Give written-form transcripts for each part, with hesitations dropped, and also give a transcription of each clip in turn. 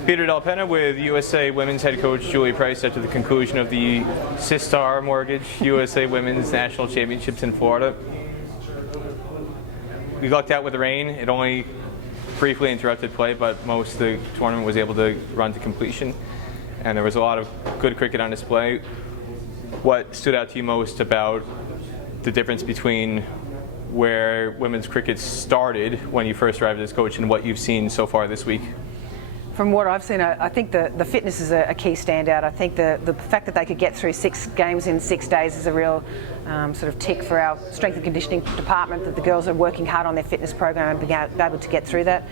Peter Del Penna with USA Women's head coach Julie Price after the conclusion of the Sistar Mortgage USA Women's National Championships in Florida. We lucked out with the rain. It only briefly interrupted play, but most of the tournament was able to run to completion. And there was a lot of good cricket on display. What stood out to you most about the difference between where women's cricket started when you first arrived as coach and what you've seen so far this week? From what I've seen, I think the fitness is a key standout. I think the fact that they could get through 6 games in 6 days is a real sort of tick for our strength and conditioning department, that the girls are working hard on their fitness program and being able to get through that.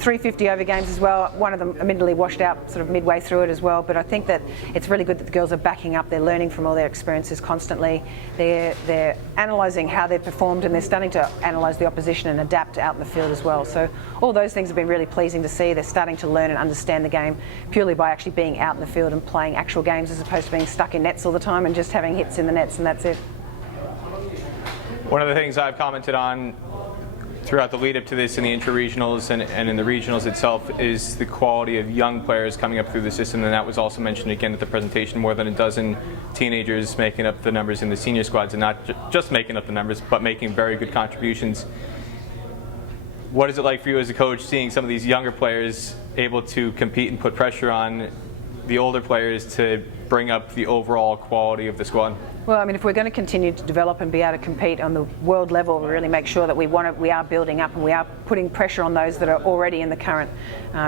350 over games as well. One of them admittedly washed out sort of midway through it as well, but I think that it's really good that the girls are backing up. They're learning from all their experiences constantly. They're analysing how they've performed, and they're starting to analyse the opposition and adapt out in the field as well. So all those things have been really pleasing to see. They're starting to learn and understand the game purely by actually being out in the field and playing actual games, as opposed to being stuck in nets all the time and just having hits in the nets and that's it. One of the things I've commented on throughout the lead up to this in the inter-regionals and in the regionals itself is the quality of young players coming up through the system, and that was also mentioned again at the presentation. More than a dozen teenagers making up the numbers in the senior squads, and not just making up the numbers, but making very good contributions. What is it like for you as a coach seeing some of these younger players able to compete and put pressure on the older players to bring up the overall quality of the squad? Well, I mean, if we're going to continue to develop and be able to compete on the world level, we really make sure that we are building up and we are putting pressure on those that are already in the current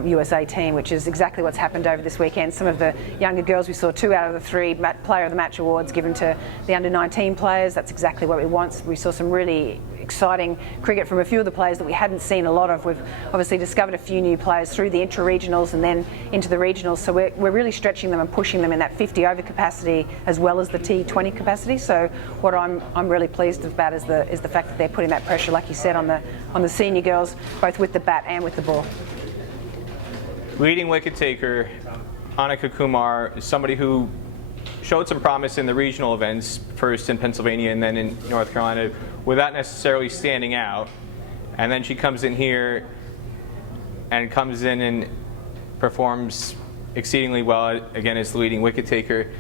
USA team, which is exactly what's happened over this weekend. Some of the younger girls, we saw 2 out of the 3 Player of the Match awards given to the under-19 players. That's exactly what we want. We saw some really exciting cricket from a few of the players that we hadn't seen a lot of. We've obviously discovered a few new players through the intra-regionals and then into the regionals, so we're really stretching them and pushing them in that 50 over capacity as well as the T20 capacity. So what I'm really pleased about is the fact that they're putting that pressure, like you said, on the senior girls, both with the bat and with the ball. Leading wicket taker Annakumar is somebody who showed some promise in the regional events, first in Pennsylvania and then in North Carolina, without necessarily standing out. And then she comes in here and performs exceedingly well, again, as the leading wicket taker.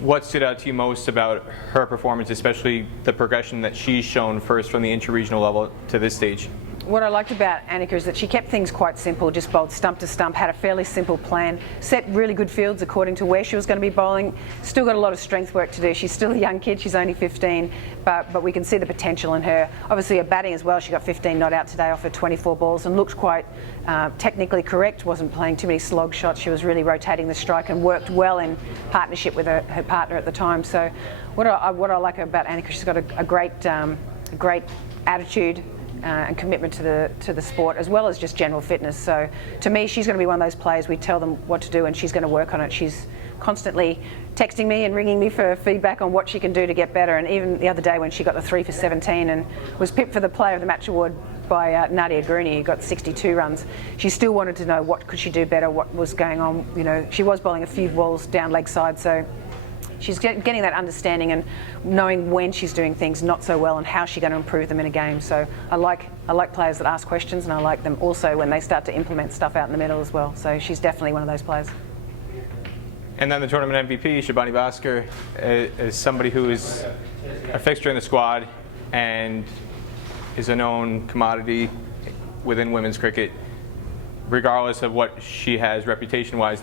What stood out to you most about her performance, especially the progression that she's shown first from the inter-regional level to this stage? What I liked about Annika is that she kept things quite simple, just bowled stump to stump, had a fairly simple plan, set really good fields according to where she was going to be bowling. Still got a lot of strength work to do. She's still a young kid, she's only 15, but we can see the potential in her. Obviously her batting as well, she got 15 not out today off her 24 balls and looked quite technically correct, wasn't playing too many slog shots. She was really rotating the strike and worked well in partnership with her partner at the time. So what I like about Annika, she's got a great attitude and commitment to the sport, as well as just general fitness. So to me, she's going to be one of those players, we tell them what to do and she's going to work on it. She's constantly texting me and ringing me for feedback on what she can do to get better. And even the other day when she got the 3 for 17 and was pipped for the Player of the Match award by Nadia Grooney, who got 62 runs, she still wanted to know what could she do better, what was going on. You know, she was bowling a few balls down leg side, so she's getting that understanding and knowing when she's doing things not so well and how she's going to improve them in a game. So I like players that ask questions, and I like them also when they start to implement stuff out in the middle as well. So she's definitely one of those players. And then the tournament MVP, Shabani Basker, is somebody who is a fixture in the squad and is a known commodity within women's cricket, regardless of what she has reputation-wise.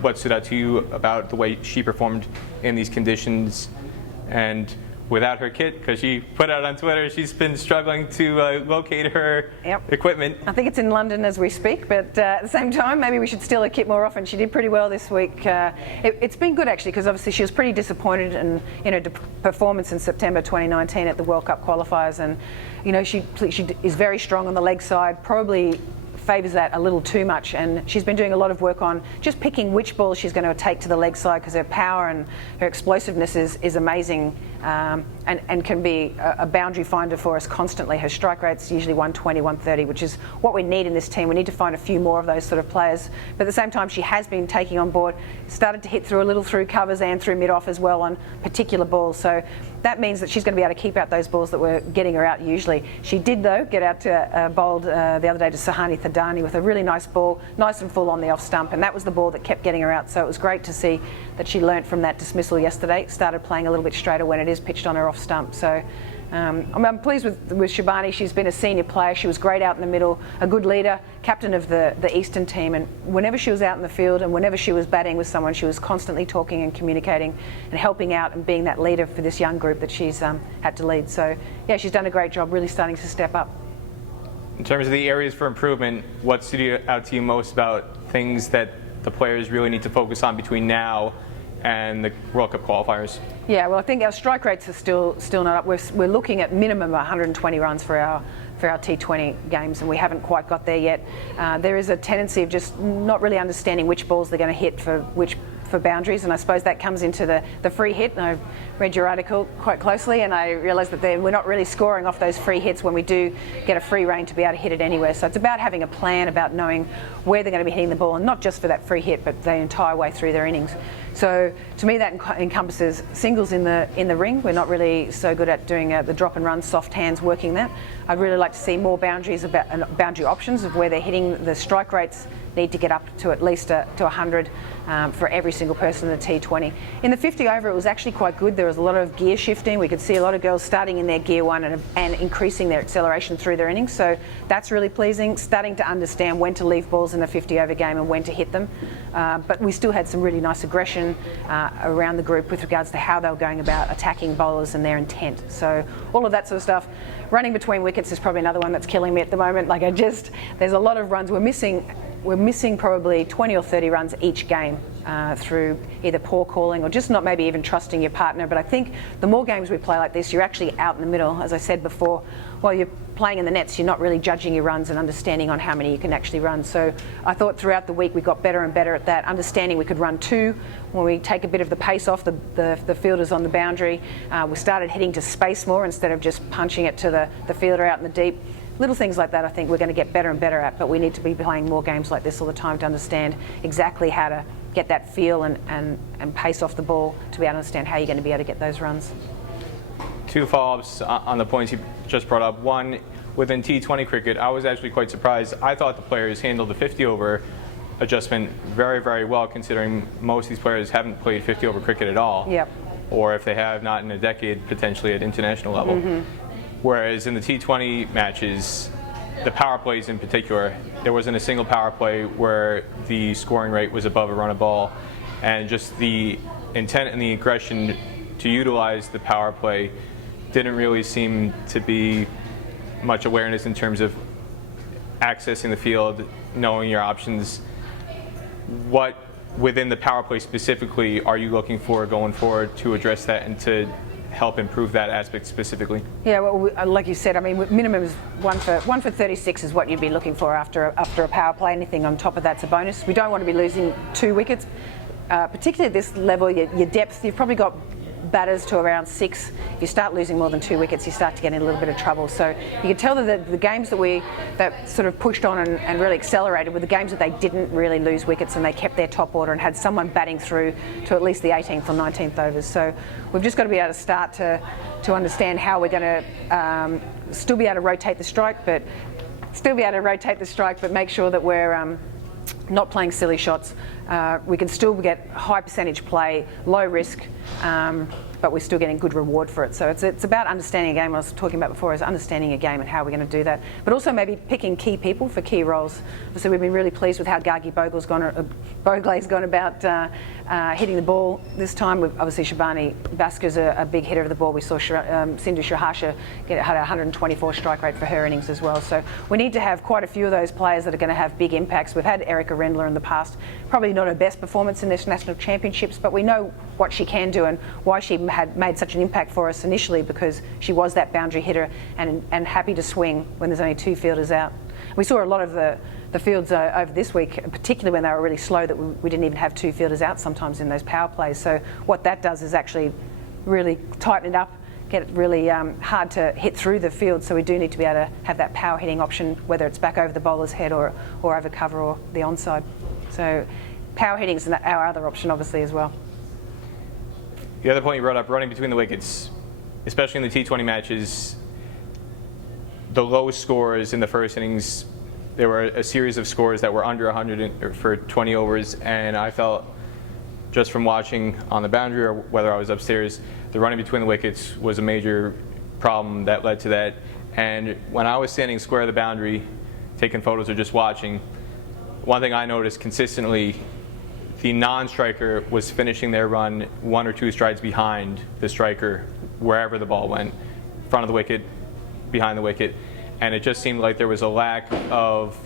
What stood out to you about the way she performed in these conditions and without her kit? Because she put out on Twitter she's been struggling to locate her equipment. I think it's in London as we speak, but at the same time maybe we should steal her kit more often. She did pretty well this week. It's been good actually, because obviously she was pretty disappointed in her performance in September 2019 at the World Cup qualifiers, and you know, she is very strong on the leg side, probably favours that a little too much, and she's been doing a lot of work on just picking which ball she's going to take to the leg side, because her power and her explosiveness is amazing, and can be a boundary finder for us constantly. Her strike rate's usually 120, 130, which is what we need in this team. We need to find a few more of those sort of players, but at the same time she has been taking on board, started to hit through a little through covers and through mid-off as well on particular balls. So that means that she's going to be able to keep out those balls that were getting her out usually. She did, though, get out to bowled the other day to Sahani Thadani with a really nice ball, nice and full on the off stump, and that was the ball that kept getting her out. So it was great to see that she learnt from that dismissal yesterday, started playing a little bit straighter when it is pitched on her off stump. So I'm pleased with Shibani. She's been a senior player. She was great out in the middle, a good leader, captain of the Eastern team. And whenever she was out in the field and whenever she was batting with someone, she was constantly talking and communicating and helping out and being that leader for this young group that she's had to lead. So, yeah, she's done a great job, really starting to step up. In terms of the areas for improvement, what stood out to you most about things that the players really need to focus on between now and the World Cup qualifiers? Yeah, well, I think our strike rates are still not up. We're looking at minimum 120 runs for our T20 games, and we haven't quite got there yet. There is a tendency of just not really understanding which balls they're going to hit for boundaries, and I suppose that comes into the free hit. And I read your article quite closely, and I realised that we're not really scoring off those free hits when we do get a free rein to be able to hit it anywhere. So it's about having a plan, about knowing where they're going to be hitting the ball, and not just for that free hit, but the entire way through their innings. So to me, that encompasses singles in the ring. We're not really so good at doing the drop and run, soft hands, working that. I'd really like to see more boundaries, boundary options of where they're hitting. The strike rates need to get up to at least to 100 for every single person in the T20. In the 50 over, it was actually quite good. There was a lot of gear shifting. We could see a lot of girls starting in their gear one and increasing their acceleration through their innings. So that's really pleasing, starting to understand when to leave balls in the 50 over game and when to hit them. But we still had some really nice aggression around the group with regards to how they were going about attacking bowlers and their intent. So all of that sort of stuff. Running between wickets is probably another one that's killing me at the moment. There's a lot of runs. We're missing probably 20 or 30 runs each game through either poor calling or just not maybe even trusting your partner. But I think the more games we play like this, you're actually out in the middle. As I said before, while you're playing in the nets, you're not really judging your runs and understanding on how many you can actually run. So I thought throughout the week we got better and better at that, understanding we could run two when we take a bit of the pace off the fielders on the boundary. We started hitting to space more instead of just punching it to the fielder out in the deep. Little things like that I think we're going to get better and better at, but we need to be playing more games like this all the time to understand exactly how to get that feel and pace off the ball to be able to understand how you're going to be able to get those runs. Two follow-ups on the points you just brought up. One, within T20 cricket, I was actually quite surprised. I thought the players handled the 50 over adjustment very, very well, considering most of these players haven't played 50 over cricket at all. Yep. Or if they have, not in a decade, potentially at international level. Mm-hmm. Whereas in the T20 matches, the power plays in particular, there wasn't a single power play where the scoring rate was above a run a ball, and just the intent and the aggression to utilize the power play didn't really seem to be much awareness in terms of accessing the field, knowing your options. What within the power play specifically are you looking for going forward to address that and to help improve that aspect specifically? Yeah, well, like you said, I mean, minimum is one for 36 is what you'd be looking for after a power play. Anything on top of that's a bonus. We don't want to be losing 2 wickets, particularly at this level. Your depth, you've probably got batters to around 6. If you start losing more than 2 wickets, you start to get in a little bit of trouble. So you can tell that the games that sort of pushed on and really accelerated were the games that they didn't really lose wickets and they kept their top order and had someone batting through to at least the 18th or 19th overs. So we've just got to be able to start to understand how we're going to still be able to rotate the strike, but make sure that we're not playing silly shots. We can still get high percentage play, low risk, but we're still getting good reward for it. So it's about understanding a game. I was talking about before is understanding a game and how we're going to do that. But also maybe picking key people for key roles. So we've been really pleased with how Gargi Bogle's gone about hitting the ball this time. Obviously Shabani Basker's a big hitter of the ball. We saw Sindhu Shahasha had a 124 strike rate for her innings as well. So we need to have quite a few of those players that are going to have big impacts. We've had Erica Rendler in the past. Probably not her best performance in this national championships, but we know what she can do and why she had made such an impact for us initially, because she was that boundary hitter and happy to swing when there's only 2 fielders out. We saw a lot of the fields over this week, particularly when they were really slow, that we didn't even have 2 fielders out sometimes in those power plays. So what that does is actually really tighten it up, get it really hard to hit through the field. So we do need to be able to have that power hitting option, whether it's back over the bowler's head or over cover or the onside. So power hitting is our other option obviously as well. The other point you brought up, running between the wickets. especially in the T20 matches, the low scores in the first innings, there were a series of scores that were under 100 for 20 overs, and I felt just from watching on the boundary or whether I was upstairs, the running between the wickets was a major problem that led to that. And when I was standing square of the boundary, taking photos or just watching, one thing I noticed consistently, the non-striker was finishing their run 1 or 2 strides behind the striker wherever the ball went, front of the wicket, behind the wicket, and it just seemed like there was a lack of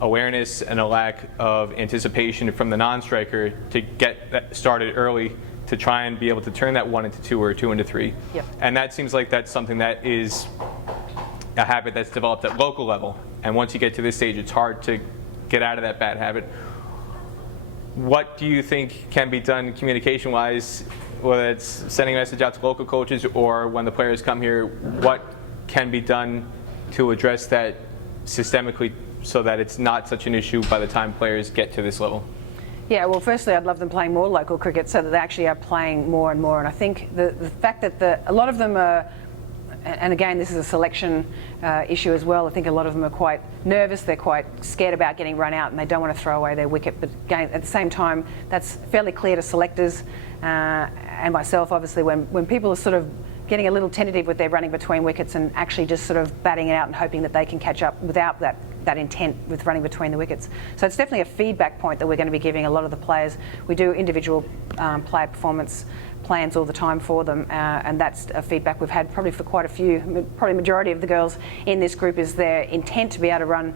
awareness and a lack of anticipation from the non-striker to get that started early to try and be able to turn that 1 into 2 or 2 into 3. Yep. And that seems like that's something that is a habit that's developed at local level, and once you get to this stage, it's hard to get out of that bad habit. What do you think can be done communication-wise, whether it's sending a message out to local coaches or when the players come here, what can be done to address that systemically so that it's not such an issue by the time players get to this level? Yeah, well, firstly, I'd love them playing more local cricket so that they actually are playing more and more. And I think the fact that a lot of them are, and again, this is a selection issue as well. I think a lot of them are quite nervous. They're quite scared about getting run out, and they don't want to throw away their wicket. But again, at the same time, that's fairly clear to selectors and myself, obviously, when people are sort of getting a little tentative with their running between wickets and actually just sort of batting it out and hoping that they can catch up without that intent with running between the wickets. So it's definitely a feedback point that we're going to be giving a lot of the players. We do individual player performance plans all the time for them, and that's a feedback we've had probably for quite a few. Probably majority of the girls in this group is their intent to be able to run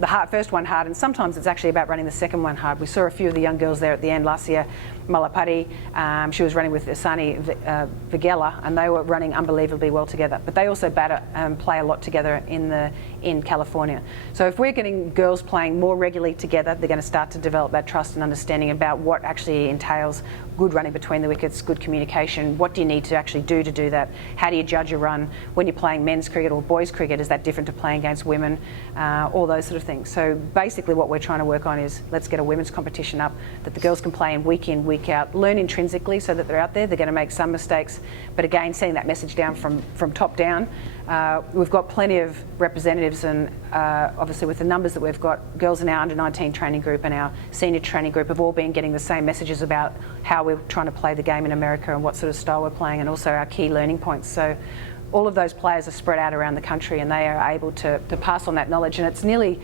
the first one hard, and sometimes it's actually about running the second one hard. We saw a few of the young girls there at the end last year. Malapati, she was running with Isani Vigela, and they were running unbelievably well together. But they also play a lot together in California. So if we're getting girls playing more regularly together, they're going to start to develop that trust and understanding about what actually entails good running between the wickets, good communication. What do you need to actually do that? How do you judge a run? When you're playing men's cricket or boys cricket, is that different to playing against women? All those sort of things. So basically what we're trying to work on is let's get a women's competition up that the girls can play in, week out, learn intrinsically so that they're out there. They're going to make some mistakes, but again, sending that message down from top down. We've got plenty of representatives, and obviously with the numbers that we've got, girls in our under-19 training group and our senior training group have all been getting the same messages about how we're trying to play the game in America and what sort of style we're playing, and also our key learning points. So all of those players are spread out around the country, and they are able to pass on that knowledge, and it's nearly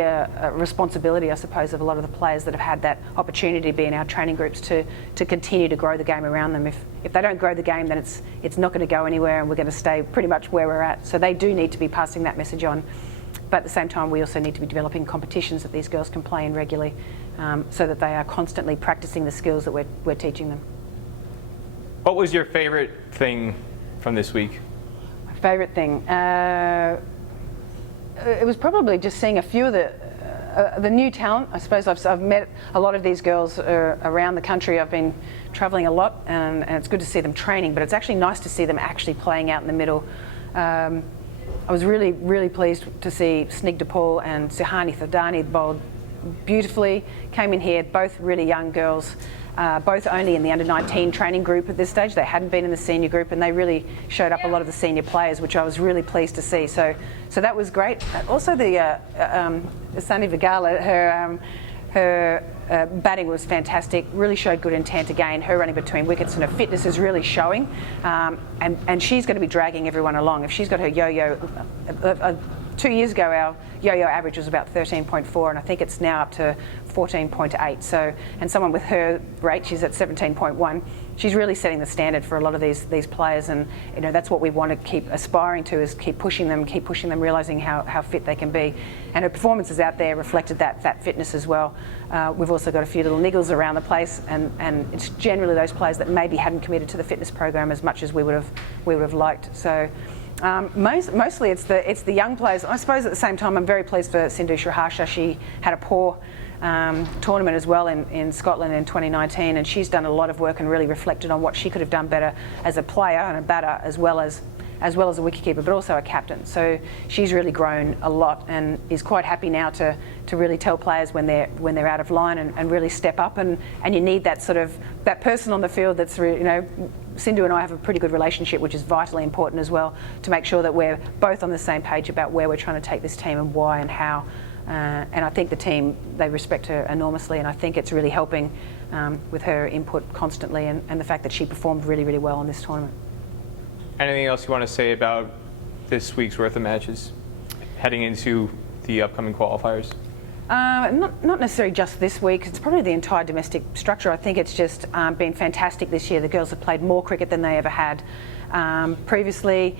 a responsibility, I suppose, of a lot of the players that have had that opportunity to be in our training groups to continue to grow the game around them. If they don't grow the game, then it's not going to go anywhere, and we're going to stay pretty much where we're at. So they do need to be passing that message on. But at the same time, we also need to be developing competitions that these girls can play in regularly, so that they are constantly practicing the skills that we're teaching them. What was your favorite thing from this week? My favourite thing? It was probably just seeing a few of the new talent. I suppose I've met a lot of these girls around the country. I've been travelling a lot, and it's good to see them training, but it's actually nice to see them actually playing out in the middle. I was really, really pleased to see Snigdha Paul and Suhani Thadani bowled beautifully. Came in here, both really young girls, both only in the under-19 training group at this stage. They hadn't been in the senior group, and they really showed up a lot of the senior players, which I was really pleased to see. So that was great. Also, the Isani Vigala, her batting was fantastic. Really showed good intent again. Her running between wickets and her fitness is really showing, and she's going to be dragging everyone along. If she's got her yo-yo. 2 years ago, our yo-yo average was about 13.4, and I think it's now up to 14.8. So, and someone with her rate, she's at 17.1. She's really setting the standard for a lot of these players, and that's what we want to keep aspiring to, is keep pushing them, realising how fit they can be. And her performances out there reflected that fitness as well. We've also got a few little niggles around the place, and it's generally those players that maybe hadn't committed to the fitness program as much as we would have liked. So. Mostly it's the young players. I suppose at the same time I'm very pleased for Sindhu Sriharsha. She had a poor tournament as well in Scotland in 2019, and she's done a lot of work and really reflected on what she could have done better as a player and a batter, as well as as well as a wicketkeeper, but also a captain. So she's really grown a lot and is quite happy now to really tell players when they're out of line and really step up. And you need that sort of that person on the field that's really, you know, Sindhu and I have a pretty good relationship, which is vitally important as well, to make sure that we're both on the same page about where we're trying to take this team and why and how. And I think the team, they respect her enormously, and I think it's really helping with her input constantly and the fact that she performed really, really well in this tournament. Anything else you want to say about this week's worth of matches heading into the upcoming qualifiers? Not necessarily just this week. It's probably the entire domestic structure. I think it's just been fantastic this year. The girls have played more cricket than they ever had previously.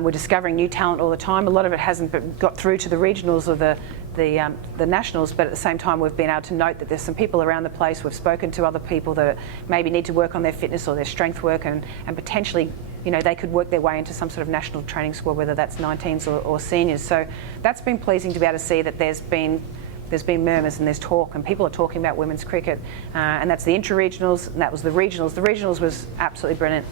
We're discovering new talent all the time. A lot of it hasn't got through to the regionals or the nationals, but at the same time we've been able to note that there's some people around the place. We've spoken to other people that maybe need to work on their fitness or their strength work, and potentially, you know, they could work their way into some sort of national training squad, whether that's 19s or seniors. So that's been pleasing to be able to see that there's been murmurs and there's talk, and people are talking about women's cricket, and that's the intra-regionals, and that was the regionals. The regionals was absolutely brilliant.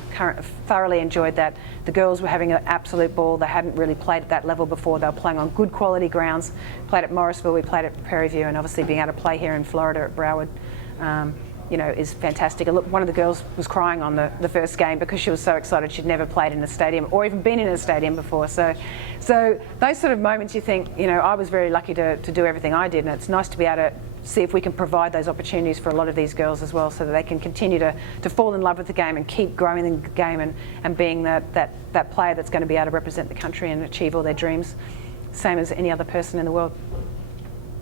Thoroughly enjoyed that. The girls were having an absolute ball. They hadn't really played at that level before. They were playing on good quality grounds. Played at Morrisville, we played at Prairie View, and obviously being able to play here in Florida at Broward, you know, is fantastic. Look, one of the girls was crying on the first game because she was so excited. She'd never played in a stadium or even been in a stadium before. So those sort of moments, you think, you know, I was very lucky to do everything I did, and it's nice to be able to see if we can provide those opportunities for a lot of these girls as well, so that they can continue to fall in love with the game and keep growing the game and being that player that's going to be able to represent the country and achieve all their dreams, same as any other person in the world.